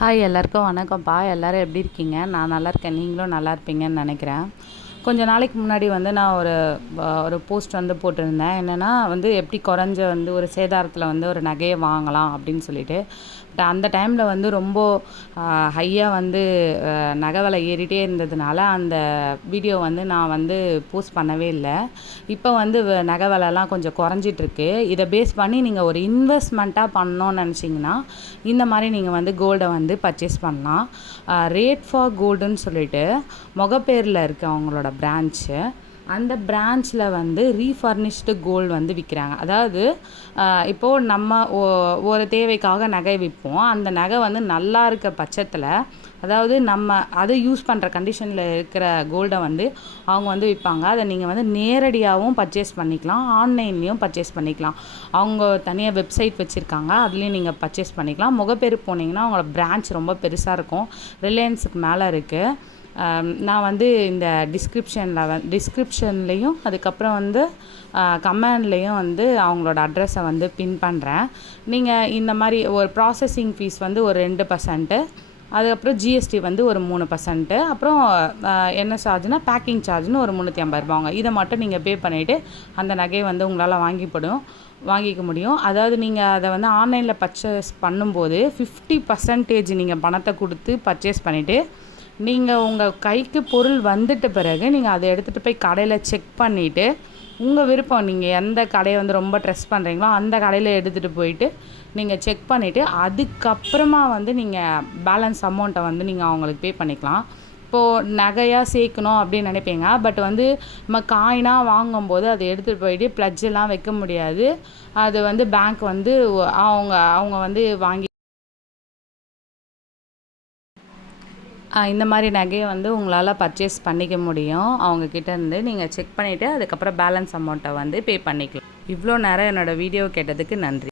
Hi எல்லாருக்கும் வணக்கம்ப்பா. எல்லோரும் எப்படி இருக்கீங்க? நான் நல்லா இருக்கேன். நீங்களும் நல்லா இருப்பீங்கன்னு நினைக்கிறேன். கொஞ்ச நாளைக்கு முன்னாடி வந்து நான் ஒரு போஸ்ட் வந்து போட்டிருந்தேன். என்னென்னா வந்து எப்படி குறைஞ்ச வந்து ஒரு சேதாரத்தில் வந்து ஒரு நகையை வாங்கலாம் அப்படின்னு சொல்லிட்டு. பட் அந்த டைமில் வந்து ரொம்ப ஹையாக வந்து நகை விலை ஏறிட்டே இருந்ததுனால அந்த வீடியோ வந்து நான் வந்து போஸ்ட் பண்ணவே இல்லை. இப்போ வந்து நகை விலைலாம் கொஞ்சம் குறைஞ்சிட்ருக்கு. இதை பேஸ் பண்ணி நீங்கள் ஒரு இன்வெஸ்ட்மெண்ட்டாக பண்ணணும்னு நினச்சிங்கன்னா இந்த மாதிரி நீங்கள் வந்து கோல்டை வந்து பர்ச்சேஸ் பண்ணலாம். ரேட் ஃபார் கோல்டுன்னு சொல்லிட்டு மொகப்பேரில் இருக்க அவங்களோட பிரான்ச்சு. அந்த பிரான்ச்சில் வந்து ரீஃபர்னிஷ்டு கோல்டு வந்து விற்கிறாங்க. அதாவது இப்போது நம்ம ஒரு தேவைக்காக நகை விற்போம். அந்த நகை வந்து நல்லா இருக்க பட்சத்தில், அதாவது நம்ம அதை யூஸ் பண்ணுற கண்டிஷனில் இருக்கிற கோல்டை வந்து அவங்க வந்து விற்பாங்க. அதை நீங்கள் வந்து நேரடியாகவும் பர்ச்சேஸ் பண்ணிக்கலாம், ஆன்லைன்லேயும் பர்ச்சேஸ் பண்ணிக்கலாம். அவங்க தனியாக வெப்சைட் வச்சுருக்காங்க, அதுலேயும் நீங்கள் பர்ச்சேஸ் பண்ணிக்கலாம். முகப்பேர் போனீங்கன்னா அவங்களோட பிரான்ச் ரொம்ப பெருசாக இருக்கும், ரிலையன்ஸுக்கு மேலே இருக்குது. நான் வந்து இந்த டிஸ்கிரிப்ஷன்லேயும் அதுக்கப்புறம் வந்து கமெண்ட்லேயும் வந்து அவங்களோட அட்ரஸை வந்து பின் பண்ணுறேன். நீங்கள் இந்த மாதிரி ஒரு ப்ராசஸிங் ஃபீஸ் வந்து ஒரு 2%, அதுக்கப்புறம் ஜிஎஸ்டி வந்து ஒரு 3%, அப்புறம் என்ன சார்ஜ்னால் பேக்கிங் சார்ஜ்னு ஒரு 350 ரூபாங்க. இதை மட்டும் நீங்கள் பே பண்ணிவிட்டு அந்த நகையை வந்து உங்களால் வாங்கிக்க முடியும். அதாவது நீங்கள் அதை வந்து ஆன்லைனில் பர்ச்சேஸ் பண்ணும்போது 50% நீங்கள் பணத்தை கொடுத்து பர்ச்சேஸ் பண்ணிவிட்டு, நீங்கள் உங்கள் கைக்கு பொருள் வந்துட்ட பிறகு நீங்கள் அதை எடுத்துகிட்டு போய் கடையில் செக் பண்ணிவிட்டு, உங்கள் விருப்பம் நீங்கள் எந்த கடையை வந்து ரொம்ப ட்ரெஸ் பண்ணுறீங்களோ அந்த கடையில் எடுத்துகிட்டு போயிட்டு நீங்கள் செக் பண்ணிவிட்டு அதுக்கப்புறமா வந்து நீங்கள் பேலன்ஸ் அமௌண்ட்டை வந்து நீங்கள் அவங்களுக்கு பே பண்ணிக்கலாம். இப்போது நகையாக சேர்க்கணும் அப்படின்னு நினைப்பீங்க. பட் வந்து நம்ம காயினாக வாங்கும்போது அதை எடுத்துகிட்டு போயிட்டு ப்ளட்ஜெல்லாம் வைக்க முடியாது. அது வந்து பேங்க் வந்து அவங்க வந்து வாங்கி இந்த மாதிரி நகையை வந்து உங்களால் பர்ச்சேஸ் பண்ணிக்க முடியும். அவங்கக்கிட்ட இருந்து நீங்கள் செக் பண்ணிவிட்டு அதுக்கப்புறம் பேலன்ஸ் அமௌண்ட்டை வந்து பே பண்ணிக்கலாம். இவ்வளோ நேரம் என்னோடய வீடியோ கேட்டதுக்கு நன்றி.